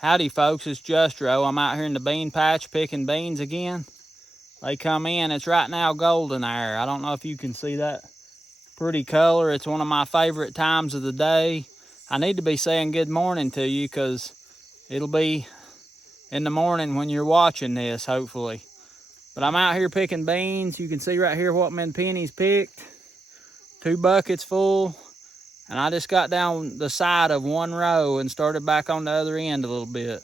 Howdy folks, it's Justro. I'm out here in the bean patch picking beans again. They come in, it's right now golden hour. I don't know if you can see that pretty color. It's one of my favorite times of the day. I need to be saying good morning to you because it'll be in the morning when you're watching this, hopefully. But I'm out here picking beans. You can see right here what my pennies picked. 2 buckets full. And I just got down the side of one row and started back on the other end a little bit.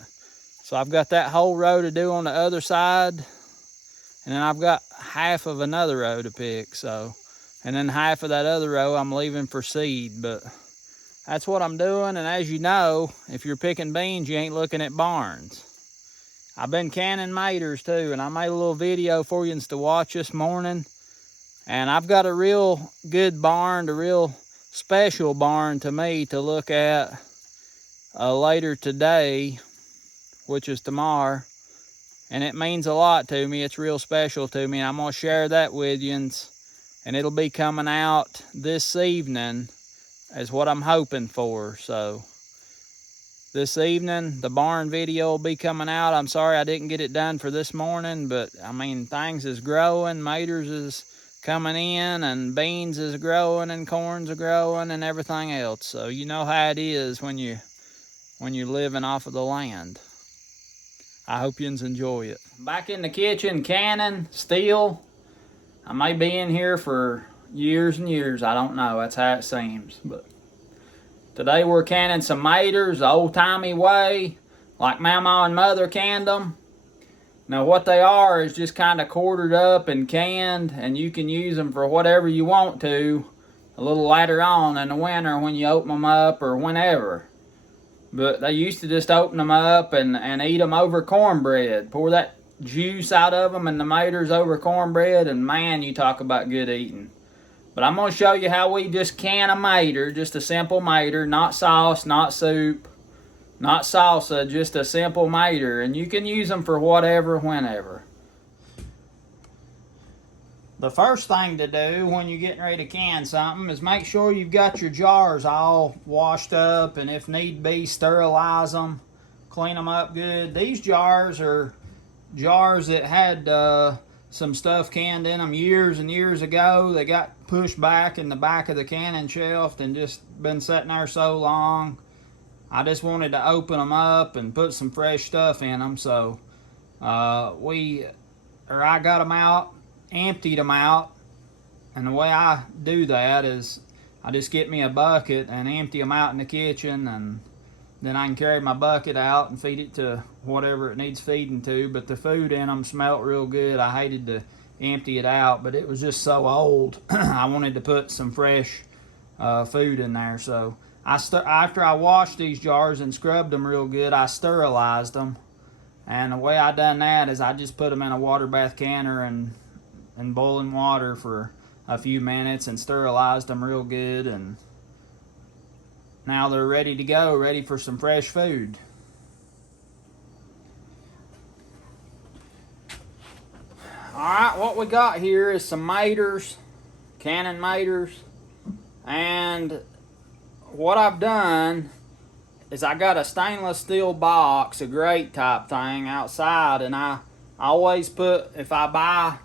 So I've got that whole row to do on the other side. And then I've got half of another row to pick. And then half of that other row I'm leaving for seed. But that's what I'm doing. And as you know, if you're picking beans, you ain't looking at barns. I've been canning maters too. And I made a little video for you to watch this morning. And I've got a real good barn, a real special barn to me to look at later today, which is tomorrow, and it means a lot to me. It's real special to me, and I'm going to share that with you, and it'll be coming out this evening is what I'm hoping for. So this evening the barn video will be coming out. I'm sorry I didn't get it done for this morning, but I mean, things is growing. Maters is coming in, and beans is growing, and corns are growing, and everything else. So you know how it is when you're living off of the land. I hope you enjoy it. Back in the kitchen canning still. I may be in here for years and years. I don't know. That's how it seems. But today we're canning some maters the old-timey way, like Mama and Mother canned them. Now what they are is just kind of quartered up and canned, and you can use them for whatever you want to a little later on in the winter when you open them up or whenever. But they used to just open them up and eat them over cornbread. Pour that juice out of them and the maters over cornbread, and man, you talk about good eating. But I'm going to show you how we just can a mater, just a simple mater, not sauce, not soup, not salsa, just a simple mater. And you can use them for whatever, whenever. The first thing to do when you're getting ready to can something is make sure you've got your jars all washed up, and if need be, sterilize them, clean them up good. These jars are jars that had some stuff canned in them years and years ago. They got pushed back in the back of the canning shelf and just been sitting there so long. I just wanted to open them up and put some fresh stuff in them. So I got them out, emptied them out, and the way I do that is I just get me a bucket and empty them out in the kitchen, and then I can carry my bucket out and feed it to whatever it needs feeding to. But the food in them smelt real good. I hated to empty it out, but it was just so old. I wanted to put some fresh food in there. So after I washed these jars and scrubbed them real good, I sterilized them. And the way I done that is I just put them in a water bath canner and boiling water for a few minutes and sterilized them real good. And now they're ready to go, ready for some fresh food. Alright, what we got here is some maters, canning maters, and what I've done is I got a stainless steel box, a grate type thing outside, and I always put, if I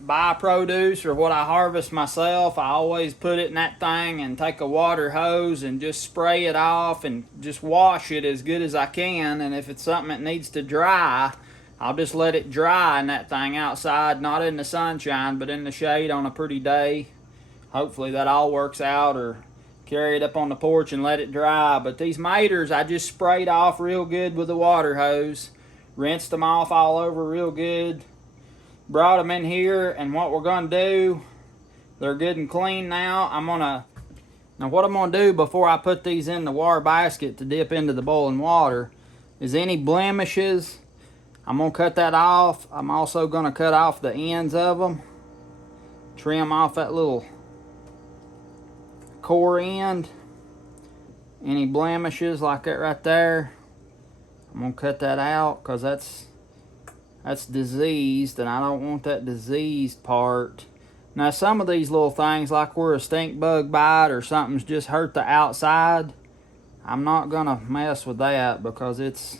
buy produce or what I harvest myself, I always put it in that thing and take a water hose and just spray it off and just wash it as good as I can. And if it's something that needs to dry, I'll just let it dry in that thing outside, not in the sunshine, but in the shade on a pretty day. Hopefully that all works out, or carry it up on the porch and let it dry. But these maters, I just sprayed off real good with a water hose, rinsed them off all over real good, brought them in here, and what we're going to do, they're good and clean now. Now what I'm going to do before I put these in the water basket to dip into the boiling water is any blemishes, I'm going to cut that off. I'm also going to cut off the ends of them, trim off that little core end. Any blemishes like that right there, I'm going to cut that out because that's diseased, and I don't want that diseased part. Now some of these little things, like where a stink bug bite or something's just hurt the outside, I'm not gonna mess with that because it's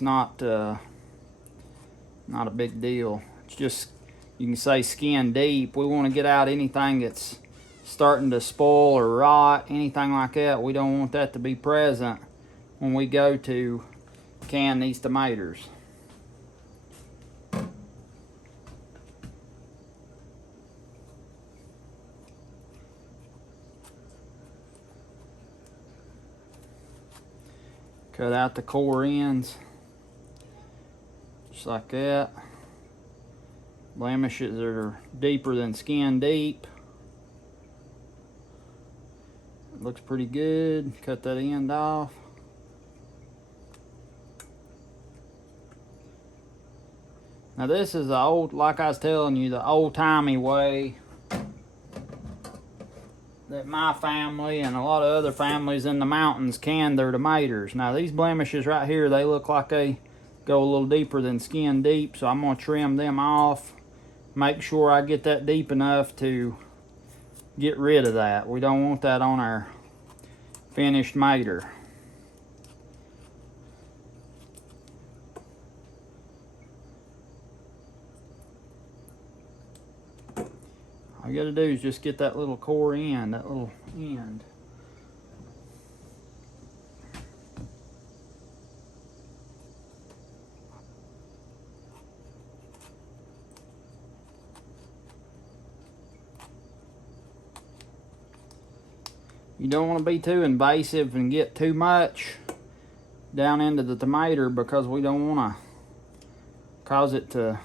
not not a big deal. It's just, you can say skin deep. We want to get out anything that's starting to spoil or rot, anything like that. We don't want that to be present when we go to can these tomatoes. Cut out the core ends, just like that. Blemishes that are deeper than skin deep. It looks pretty good. Cut that end off. Now this is the old, like I was telling you, the old-timey way that my family and a lot of other families in the mountains can their tomatoes. Now these blemishes right here, they look like they go a little deeper than skin deep, so I'm gonna trim them off. Make sure I get that deep enough to get rid of that. We don't want that on our finished mater. All you gotta do is just get that little core end, that little end. You don't want to be too invasive and get too much down into the tomato, because we don't want to cause it to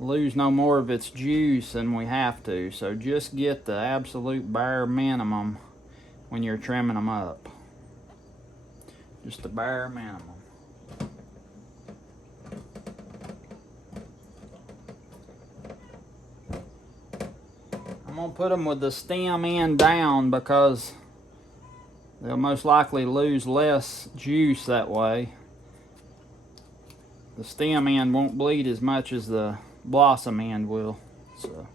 lose no more of its juice than we have to. So just get the absolute bare minimum when you're trimming them up. Just the bare minimum. I'm gonna put them with the stem end down because they'll most likely lose less juice that way. The stem end won't bleed as much as the blossom end will. So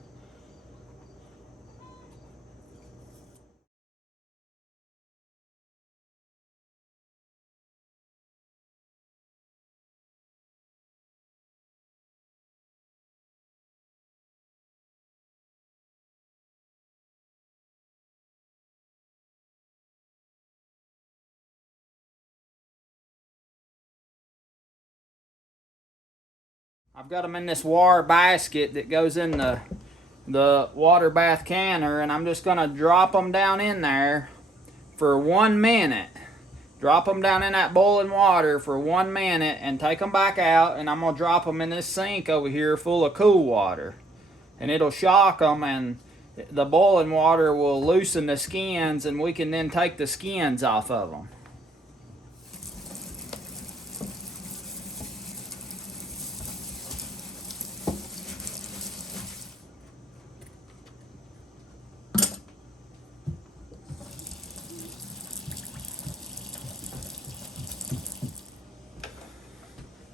I've got them in this wire basket that goes in the water bath canner, and I'm just gonna drop them down in there for 1 minute. Drop them down in that boiling water for 1 minute and take them back out, and I'm gonna drop them in this sink over here full of cool water, and it'll shock them, and the boiling water will loosen the skins, and we can then take the skins off of them.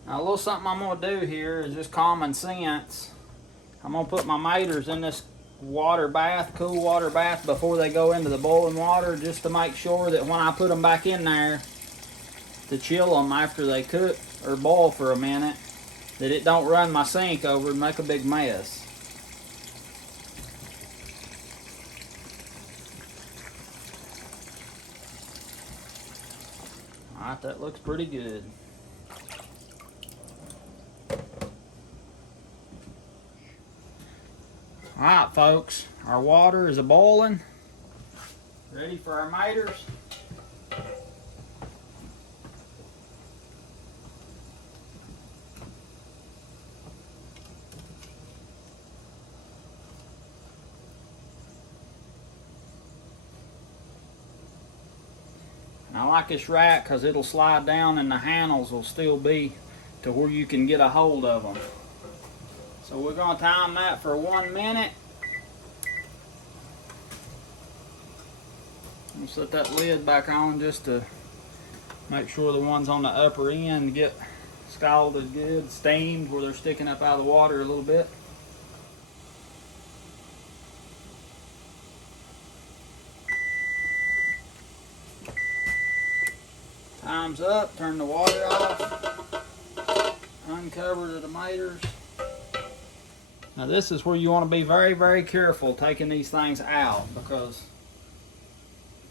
Now a little something I'm gonna do here is just common sense. I'm gonna put my maters in this water bath, cool water bath, before they go into the boiling water, just to make sure that when I put them back in there to chill them after they cook or boil for a minute, that it don't run my sink over and make a big mess. Alright, that looks pretty good. Alright folks, our water is a-boiling, ready for our maters. And I like this rack because it'll slide down and the handles will still be to where you can get a hold of them. So we're going to time that for 1 minute. We'll set that lid back on just to make sure the ones on the upper end get scalded good, steamed where they're sticking up out of the water a little bit. Time's up, turn the water off, uncover the tomatoes. Now this is where you want to be very, very careful taking these things out, because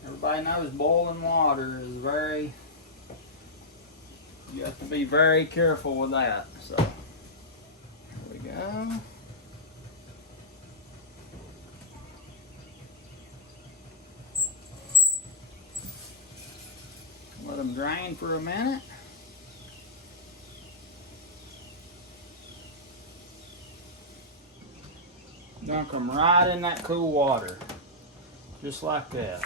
everybody knows boiling water is you have to be very careful with that. So, there we go. Let them drain for a minute. Dunk them right in that cool water, just like that.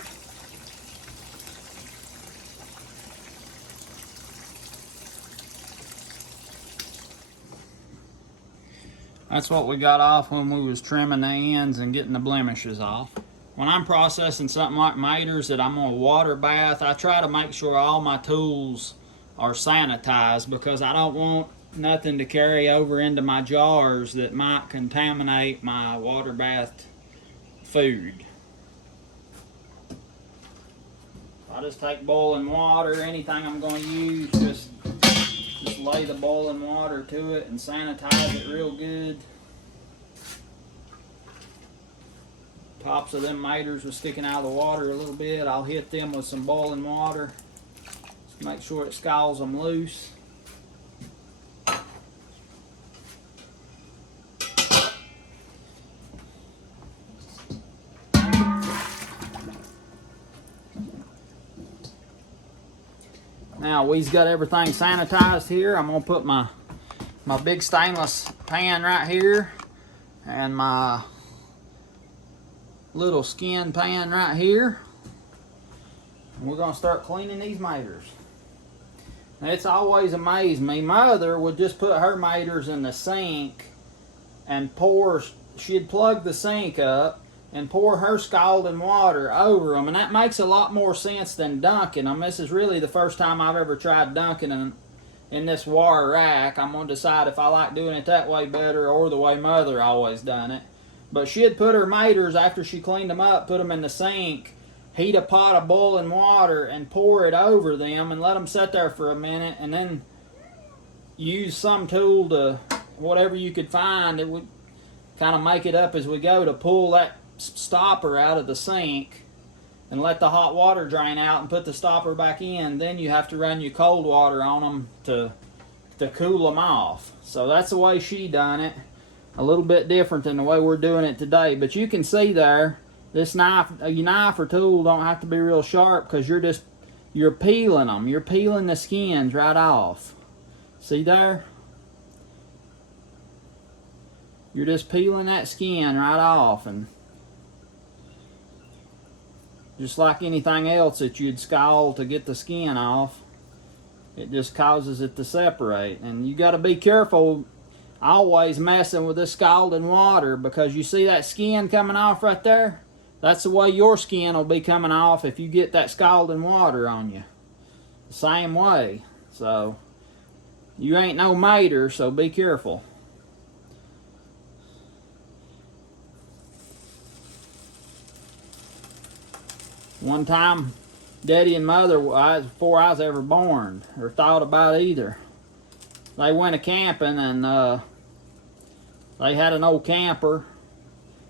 That's what we got off when we was trimming the ends and getting the blemishes off. When I'm processing something like maters that I'm gonna water bath, I try to make sure all my tools are sanitized, because I don't want nothing to carry over into my jars that might contaminate my water bath food. I just take boiling water, anything I'm going to use, just lay the boiling water to it and sanitize it real good. Tops of them maters are sticking out of the water a little bit. I'll hit them with some boiling water. Just make sure it scalds them loose. Now we've got everything sanitized here. I'm gonna put my big stainless pan right here and my little skin pan right here. And we're gonna start cleaning these maters. Now, it's always amazed me. Mother would just put her maters in the sink and she'd plug the sink up and pour her scalding water over them, and that makes a lot more sense than dunking them. This is really the first time I've ever tried dunking them in this wire rack. I'm going to decide if I like doing it that way better or the way Mother always done it. But she'd put her maters, after she cleaned them up, put them in the sink, heat a pot of boiling water and pour it over them and let them sit there for a minute, and then use some tool to, whatever you could find, it would kind of make it up as we go, to pull that stopper out of the sink and let the hot water drain out and put the stopper back in. Then you have to run your cold water on them to cool them off. So that's the way she done it. A little bit different than the way we're doing it today. But you can see there, this knife, your knife or tool don't have to be real sharp, because you're peeling them. You're peeling the skins right off. See there? You're just peeling that skin right off, and just like anything else that you'd scald to get the skin off, it just causes it to separate. And you got to be careful always messing with this scalding water, because you see that skin coming off right there? That's the way your skin will be coming off if you get that scalding water on you. The same way. So, you ain't no mater, so be careful. One time, Daddy and Mother, before I was ever born or thought about either, they went a camping, and they had an old camper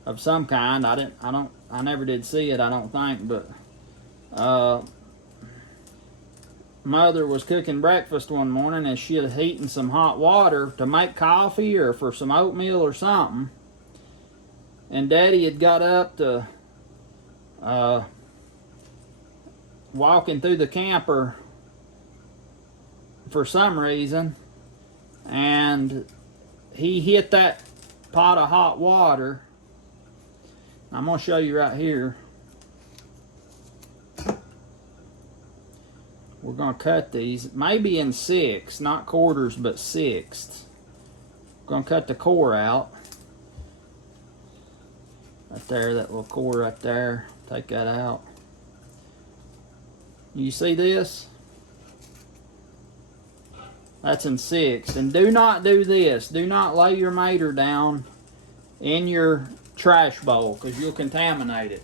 of some kind. I never did see it, I don't think, but Mother was cooking breakfast one morning, and she had heating some hot water to make coffee or for some oatmeal or something. And Daddy had got up to walking through the camper for some reason, and he hit that pot of hot water. I'm going to show you right here. We're going to cut these maybe in 6, not quarters, but 6ths. We're going to cut the core out. Right there, that little core right there. Take that out. You see this? That's in 6. And do not do this. Do not lay your mater down in your trash bowl, because you'll contaminate it.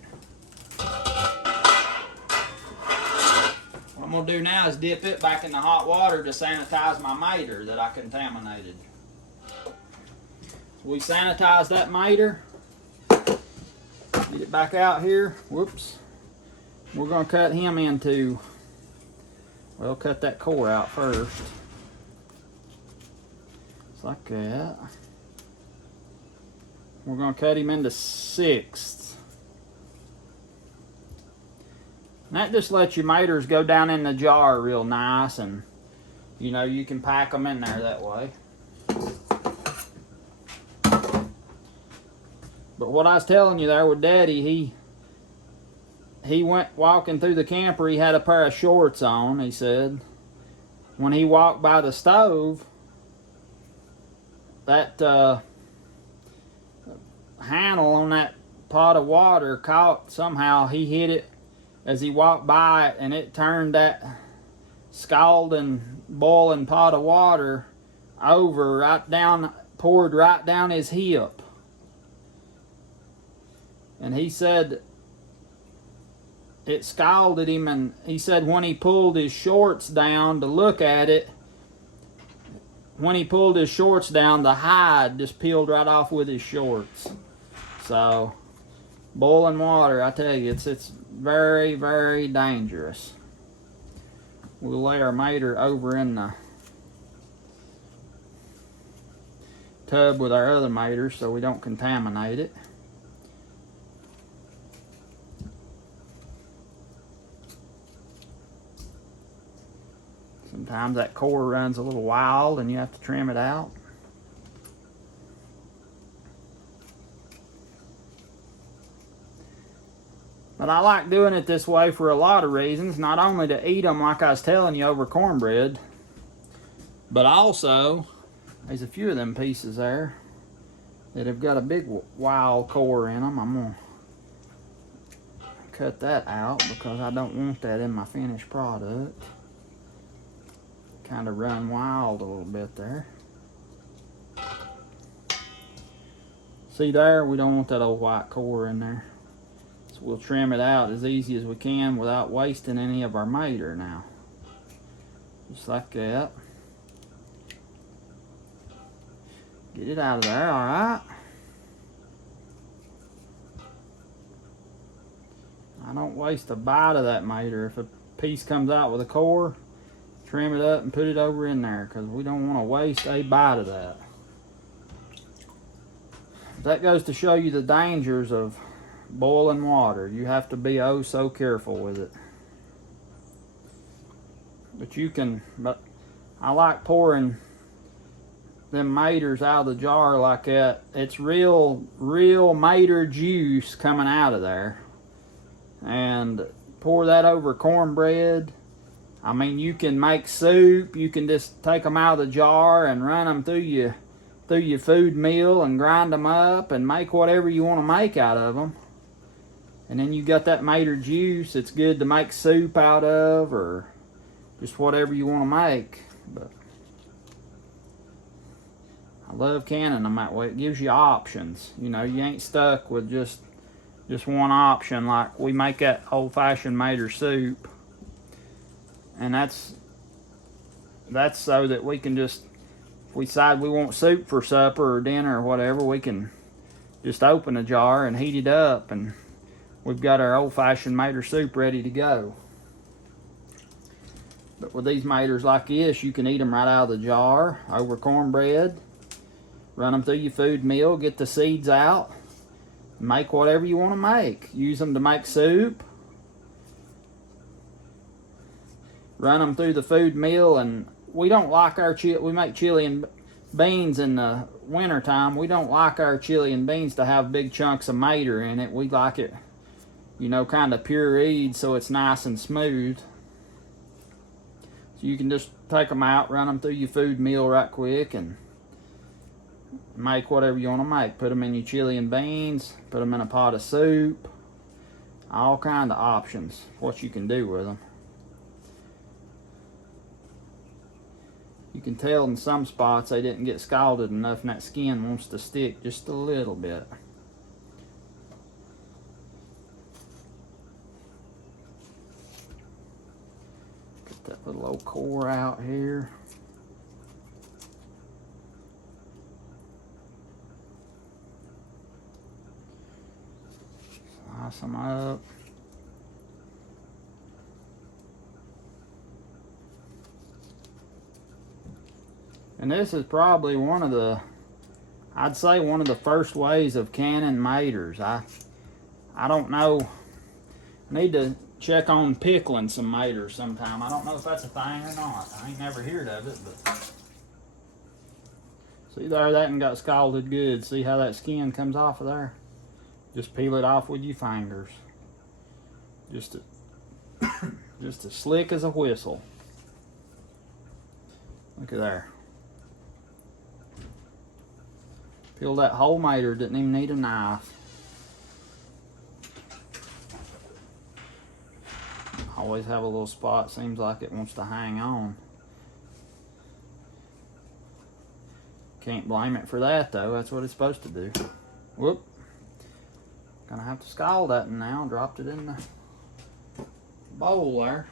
What I'm gonna do now is dip it back in the hot water to sanitize my mater that I contaminated. So we sanitize that mater. Get it back out here. Whoops. We're gonna cut him into, well, cut that core out first. Just like that. We're gonna cut him into sixths. And that just lets your maters go down in the jar real nice, and you know, you can pack them in there that way. But what I was telling you there with Daddy, he went walking through the camper, he had a pair of shorts on, he said. When he walked by the stove, that handle on that pot of water caught somehow. He hit it as he walked by it, and it turned that scalding, boiling pot of water over right down, poured right down his hip. And he said it scalded him, and he said when he pulled his shorts down to look at it, when he pulled his shorts down, the hide just peeled right off with his shorts. So, boiling water, I tell you, it's very, very dangerous. We'll lay our mater over in the tub with our other maters so we don't contaminate it. Sometimes that core runs a little wild and you have to trim it out. But I like doing it this way for a lot of reasons. Not only to eat them like I was telling you over cornbread, but also, there's a few of them pieces there that have got a big wild core in them. I'm going to cut that out because I don't want that in my finished product. Kind of run wild a little bit there. See there, we don't want that old white core in there. So we'll trim it out as easy as we can without wasting any of our mater now. Just like that. Get it out of there, alright? I don't waste a bite of that mater. If a piece comes out with a core, trim it up and put it over in there because we don't want to waste a bite of that. That goes to show you the dangers of boiling water. You have to be oh so careful with it. But I like pouring them maters out of the jar like that. It's real mater juice coming out of there. And pour that over cornbread. I mean, you can make soup. You can just take them out of the jar and run them through your food mill and grind them up and make whatever you want to make out of them. And then you got that mater juice. It's good to make soup out of or just whatever you want to make. But I love canning them that way. It gives you options. You know, you ain't stuck with just one option like we make that old-fashioned mater soup. And that's so that we can just, if we decide we want soup for supper or dinner or whatever, we can just open a jar and heat it up and we've got our old-fashioned mater soup ready to go. But with these maters like this, you can eat them right out of the jar over cornbread, run them through your food mill, get the seeds out, make whatever you want to make. Use them to make soup. Run them through the food mill, and we don't like our we make chili and beans in the winter time. We don't like our chili and beans to have big chunks of mater in it. We like it, you know, kind of pureed so it's nice and smooth. So you can just take them out, run them through your food mill right quick, and make whatever you want to make. Put them in your chili and beans, put them in a pot of soup. All kind of options, what you can do with them. You can tell in some spots they didn't get scalded enough and that skin wants to stick just a little bit. Get that little old core out here. Slice them up. And this is probably one of the, I'd say one of the first ways of canning maters. I don't know. I need to check on pickling some maters sometime. I don't know if that's a thing or not. I ain't never heard of it, but see there, that one got scalded good. See how that skin comes off of there? Just peel it off with your fingers. Just as slick as a whistle. Look at there. Peel that whole mater, didn't even need a knife. Always have a little spot, seems like it wants to hang on. Can't blame it for that though, that's what it's supposed to do. Whoop. Gonna have to scald that now, dropped it in the bowl there.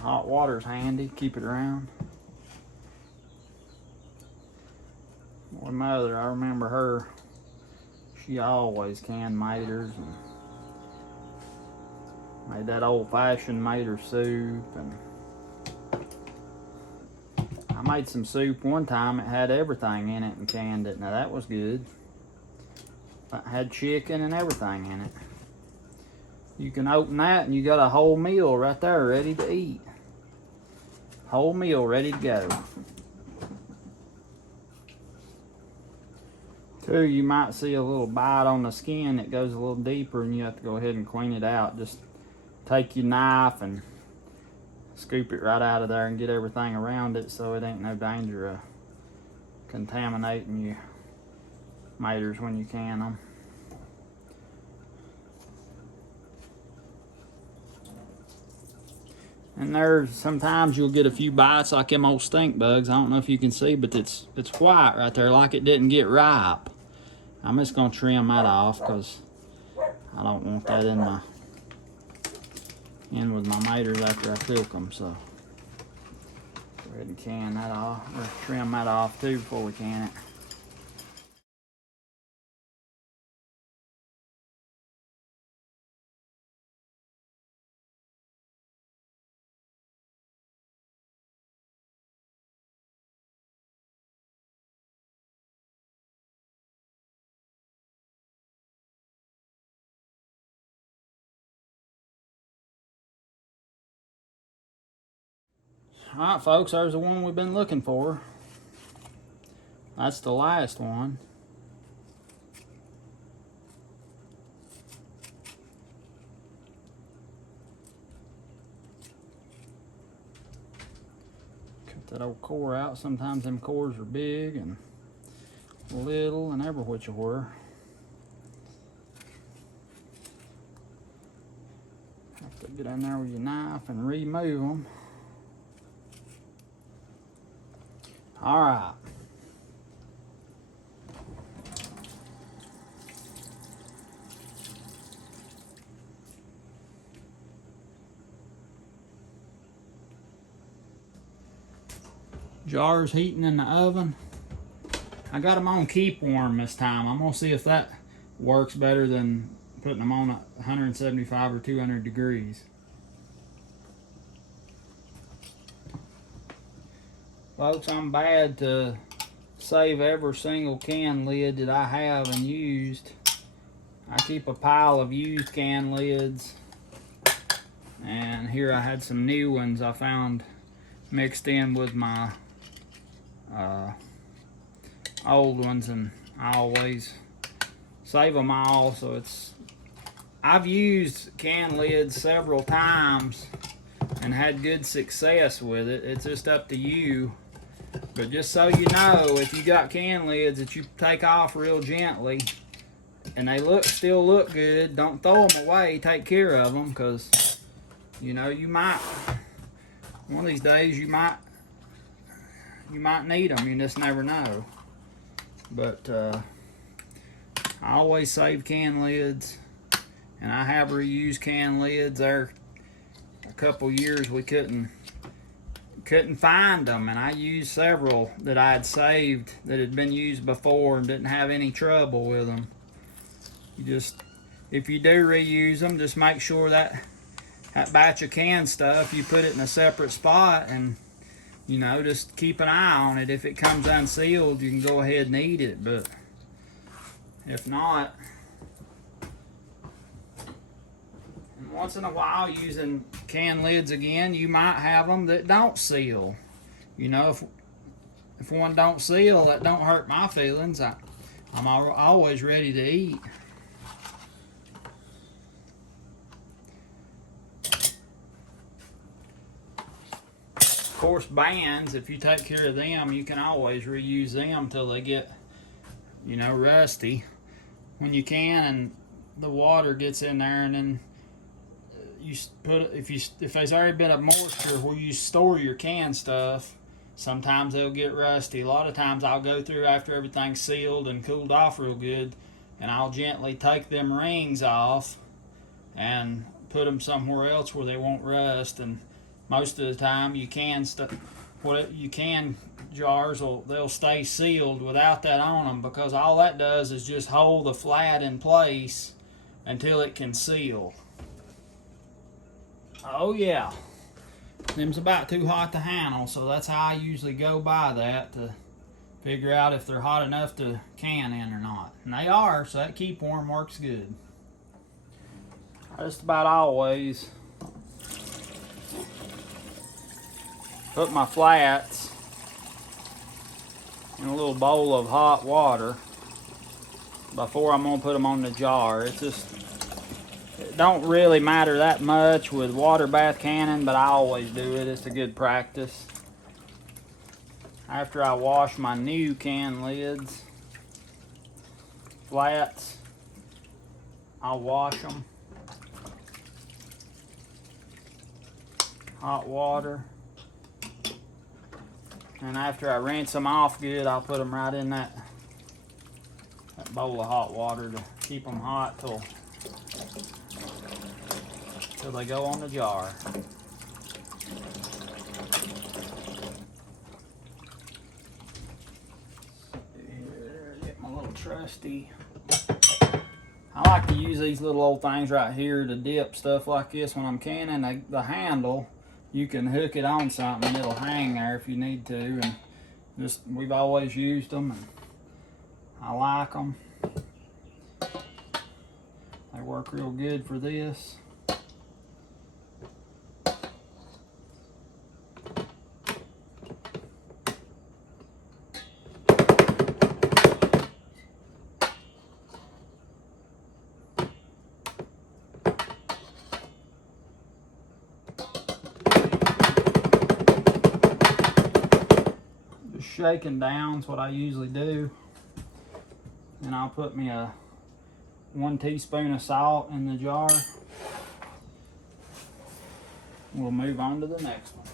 Hot water's handy, keep it around. My mother, I remember her, she always canned maters and made that old-fashioned mater soup. And I made some soup one time, it had everything in it and canned it. Now that was good. It had chicken and everything in it. You can open that and you got a whole meal right there ready to eat. Whole meal ready to go. Too, you might see a little bite on the skin that goes a little deeper and you have to go ahead and clean it out. Just take your knife and scoop it right out of there and get everything around it so it ain't no danger of contaminating your maters when you can them. And there's sometimes you'll get a few bites like them old stink bugs. I don't know if you can see, but it's white right there like it didn't get ripe. I'm just gonna trim that off because I don't want that in with my maters after I cook them. So go ahead and can that off, or trim that off too before we can it. Alright folks, there's the one we've been looking for. That's the last one. Cut that old core out. Sometimes them cores are big and little and every which were. Have to get in there with your knife and remove them. All right. Jars heating in the oven. I got them on keep warm this time. I'm gonna see if that works better than putting them on at 175 or 200 degrees. Folks, I'm bad to save every single can lid that I have and used. I keep a pile of used can lids. And here I had some new ones I found mixed in with my old ones, and I always save them all. So I've used can lids several times and had good success with it. It's just up to you. But just so you know, if you got can lids that you take off real gently and they still look good, don't throw them away, take care of them, because you know, you might, one of these days you might need them, you just never know. But I always save can lids, and I have reused can lids. There a couple years we couldn't find them, and I used several that I had saved that had been used before and didn't have any trouble with them. You just, if you do reuse them, just make sure that batch of canned stuff, you put it in a separate spot, and you know, just keep an eye on it. If it comes unsealed, you can go ahead and eat it, but if not, and once in a while using can lids again, you might have them that don't seal. You know, if one don't seal, that don't hurt my feelings. I'm always ready to eat. Of course, bands, if you take care of them, you can always reuse them till they get, you know, rusty when you can, and the water gets in there, and then you put, if there's already been a moisture where you store your canned stuff, sometimes they'll get rusty. A lot of times I'll go through after everything's sealed and cooled off real good, and I'll gently take them rings off and put them somewhere else where they won't rust. And most of the time you can jars they'll stay sealed without that on them, because all that does is just hold the flat in place until it can seal. Oh yeah, them's about too hot to handle, so that's how I usually go by that to figure out if they're hot enough to can in or not. And they are, so that keep warm works good. Just about always put my flats in a little bowl of hot water before I'm gonna put them on the jar. It don't really matter that much with water bath canning, but I always do it. It's a good practice. After I wash my new can lids, flats, I'll wash them. Hot water. And after I rinse them off good, I'll put them right in that bowl of hot water to keep them hot till they go on the jar. Here, get my little trusty. I like to use these little old things right here to dip stuff like this when I'm canning. The handle, you can hook it on something and it'll hang there if you need to. And just, we've always used them, and I like them. They work real good for this. Shaking down is what I usually do. And I'll put me 1 teaspoon of salt in the jar. We'll move on to the next one.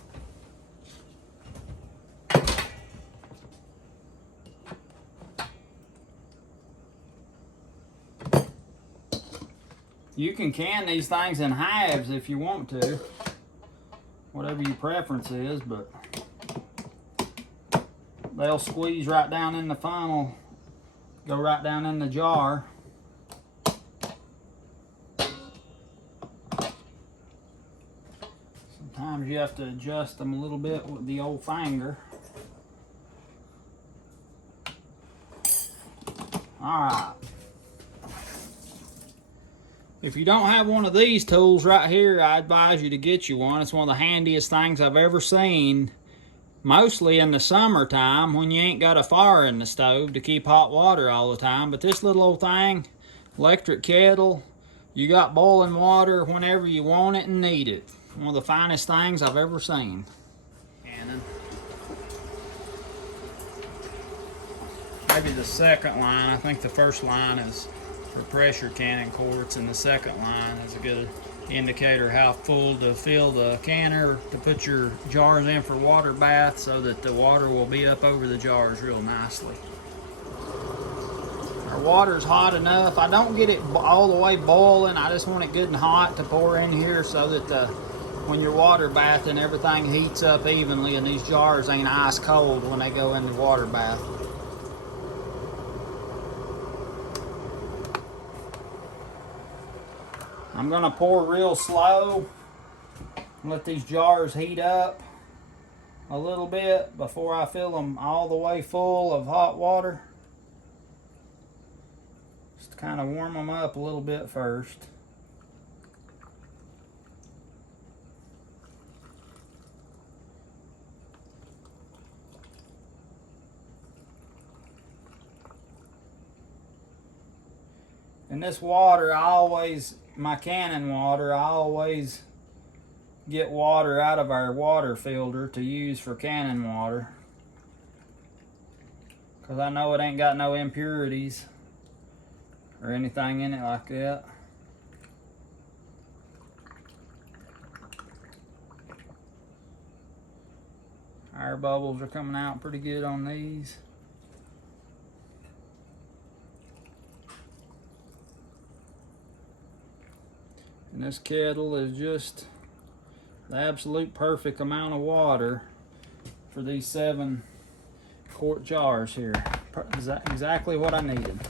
You can can these things in halves if you want to, whatever your preference is, but they'll squeeze right down in the funnel, go right down in the jar. Sometimes you have to adjust them a little bit with the old finger. Alright. If you don't have one of these tools right here, I advise you to get you one. It's one of the handiest things I've ever seen. Mostly in the summertime when you ain't got a fire in the stove to keep hot water all the time. But this little old thing, electric kettle, you got boiling water whenever you want it and need it. One of the finest things I've ever seen. Cannon. Maybe the second line. I think the first line is for pressure canning quarts, and the second line is a good indicator how full to fill the canner to put your jars in for water bath, so that the water will be up over the jars real nicely. Our water's hot enough. I don't get it all the way boiling. I just want it good and hot to pour in here so that when you're water bathing, everything heats up evenly and these jars ain't ice cold when they go in the water bath. I'm gonna pour real slow, let these jars heat up a little bit before I fill them all the way full of hot water. Just to kind of warm them up a little bit first. And this water, my cannon water, I always get water out of our water filter to use for cannon water. Because I know it ain't got no impurities or anything in it like that. Air bubbles are coming out pretty good on these. And this kettle is just the absolute perfect amount of water for these 7-quart jars here. Exactly what I needed.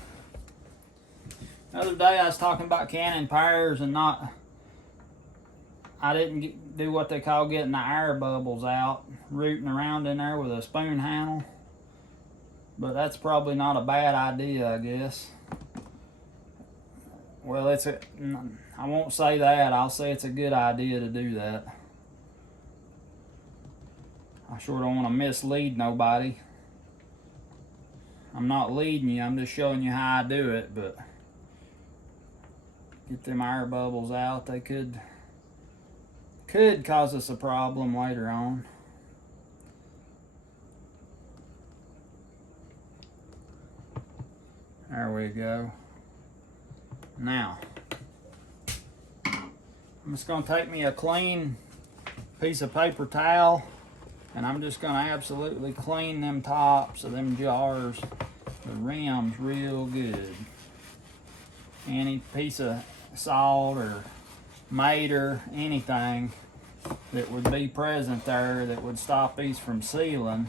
The other day I was talking about canning pears and I didn't do what they call getting the air bubbles out, rooting around in there with a spoon handle. But that's probably not a bad idea, I guess. Well, I won't say that. I'll say it's a good idea to do that. I sure don't want to mislead nobody. I'm not leading you, I'm just showing you how I do it, but get them air bubbles out. They could cause us a problem later on. There we go. Now, I'm just going to take me a clean piece of paper towel and I'm just going to absolutely clean them tops of them jars, the rims, real good. Any piece of salt or mater, anything that would be present there that would stop these from sealing,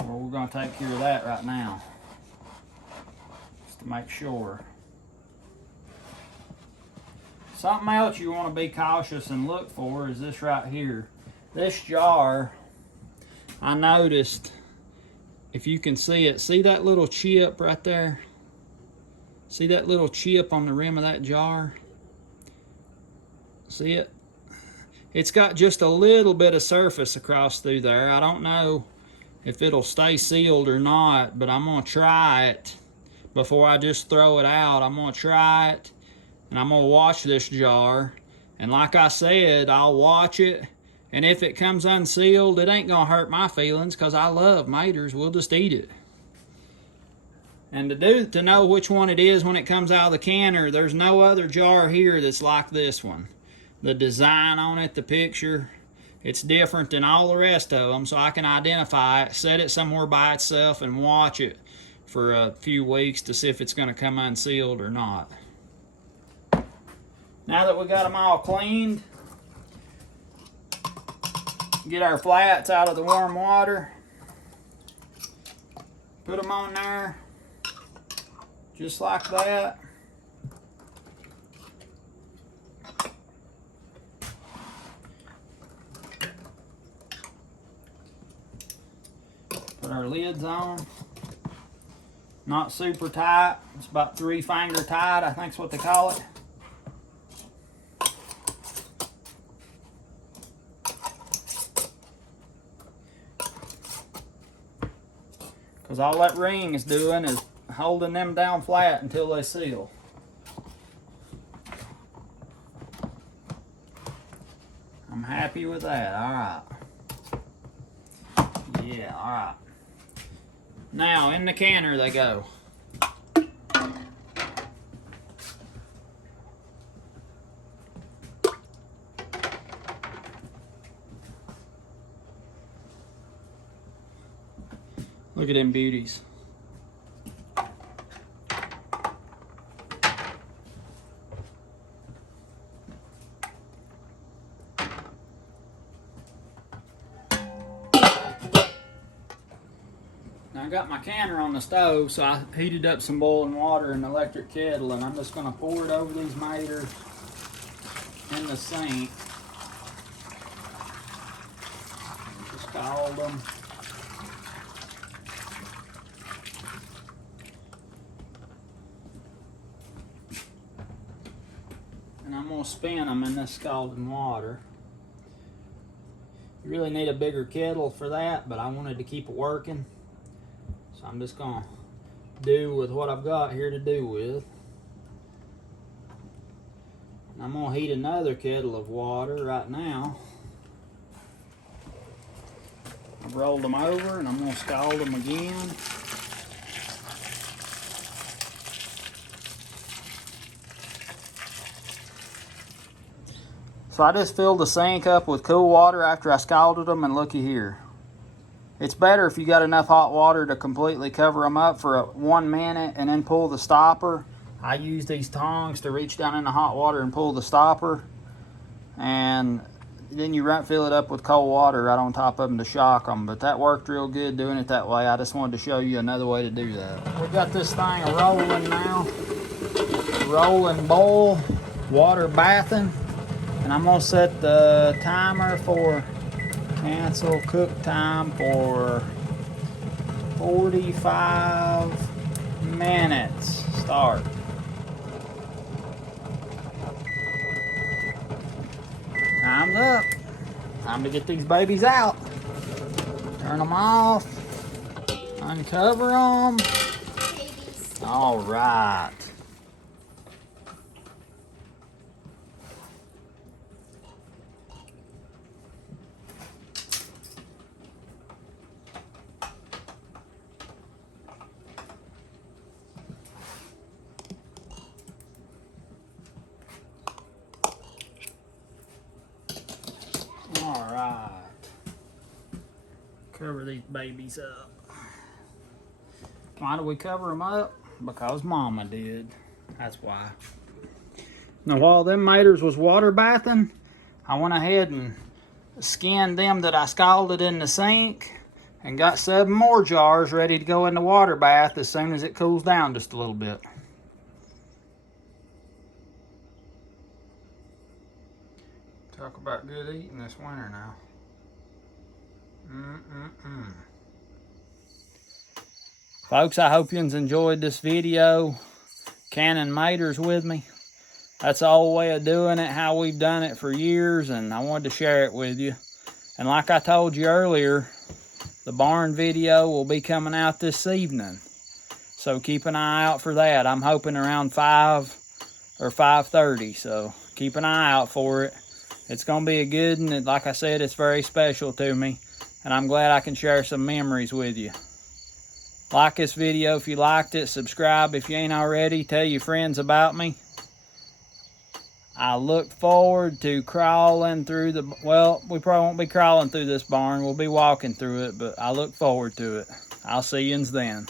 well, we're going to take care of that right now, just to make sure. Something else you want to be cautious and look for is this right here. This jar, I noticed, if you can see it, see that little chip right there? See that little chip on the rim of that jar? See it? It's got just a little bit of surface across through there. I don't know if it'll stay sealed or not, but I'm gonna try it before I just throw it out. I'm gonna try it and I'm gonna wash this jar. And like I said, I'll watch it. And if it comes unsealed, it ain't gonna hurt my feelings because I love Maters. We'll just eat it. And to know which one it is when it comes out of the canner, there's no other jar here that's like this one. The design on it, the picture, it's different than all the rest of them, so I can identify it, set it somewhere by itself, and watch it for a few weeks to see if it's going to come unsealed or not. Now that we got them all cleaned, get our flats out of the warm water, put them on there, just like that. Put our lids on. Not super tight. It's about 3-finger tight, I think is what they call it. Because all that ring is doing is holding them down flat until they seal. I'm happy with that. All right. Yeah, all right. Now, in the canner they go. Look at them beauties. I got my canner on the stove, so I heated up some boiling water in the electric kettle, and I'm just going to pour it over these maters in the sink. Just scald them. And I'm going to spin them in this scalding water. You really need a bigger kettle for that, but I wanted to keep it working. So I'm just going to do with what I've got here to do with. And I'm going to heat another kettle of water right now. I've rolled them over and I'm going to scald them again. So I just filled the sink up with cool water after I scalded them, and looky here. It's better if you got enough hot water to completely cover them up for 1 minute and then pull the stopper. I use these tongs to reach down in the hot water and pull the stopper. And then you fill it up with cold water right on top of them to shock them. But that worked real good doing it that way. I just wanted to show you another way to do that. We got this thing rolling now. Rolling boil, water bathing. And I'm going to set the timer for cancel cook time for 45 minutes. Start. Time's up. Time to get these babies out. Turn them off. Uncover them. All right. All right. Cover these babies up. Why do we cover them up? Because Mama did. That's why. Now while them maters was water bathing, I went ahead and skinned them that I scalded in the sink and got 7 more jars ready to go in the water bath as soon as it cools down just a little bit. Talk about good eating this winter now. Folks, I hope you enjoyed this video. Canning maters with me. That's the old way of doing it, how we've done it for years, and I wanted to share it with you. And like I told you earlier, the barn video will be coming out this evening. So keep an eye out for that. I'm hoping around 5 or 5:30, so keep an eye out for it. It's going to be a good one, and like I said, it's very special to me, and I'm glad I can share some memories with you. Like this video if you liked it, subscribe if you ain't already, tell your friends about me. I look forward to crawling through the, well, we probably won't be crawling through this barn, we'll be walking through it, but I look forward to it. I'll see you then.